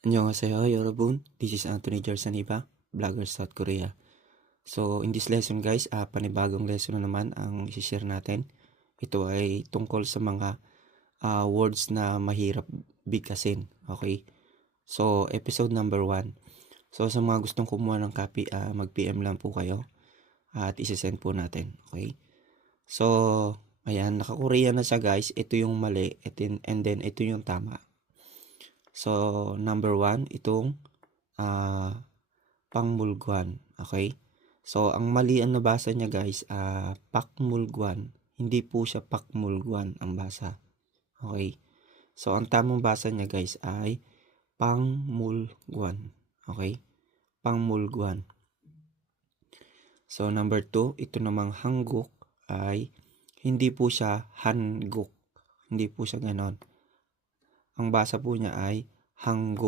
안녕하세요, 여러분. This is Anthony Jarsaniba, vlogger South Korea. So, in this lesson guys, panibagong lesson na naman ang i-share natin. Ito ay tungkol sa mga words na mahirap bigkasin. Okay? So, episode number 1. So, sa mga gustong kumuha ng copy, mag-PM lang po kayo at isi-send po natin. Okay? So, ayan, naka-Korea na siya guys. Ito yung mali and then ito yung tama. So, number 1, itong pangmulguan. Okay? So, ang mali ang nabasa niya guys, pakmulguan. Hindi po siya pakmulguan ang basa. Okay? So, ang tamang basa niya guys ay pangmulguan. Okay? Pangmulguan. So, number 2, ito namang hangguk ay hindi po siya hanguk. Hindi po siya ganon. Ang basa po niya ay hangguk.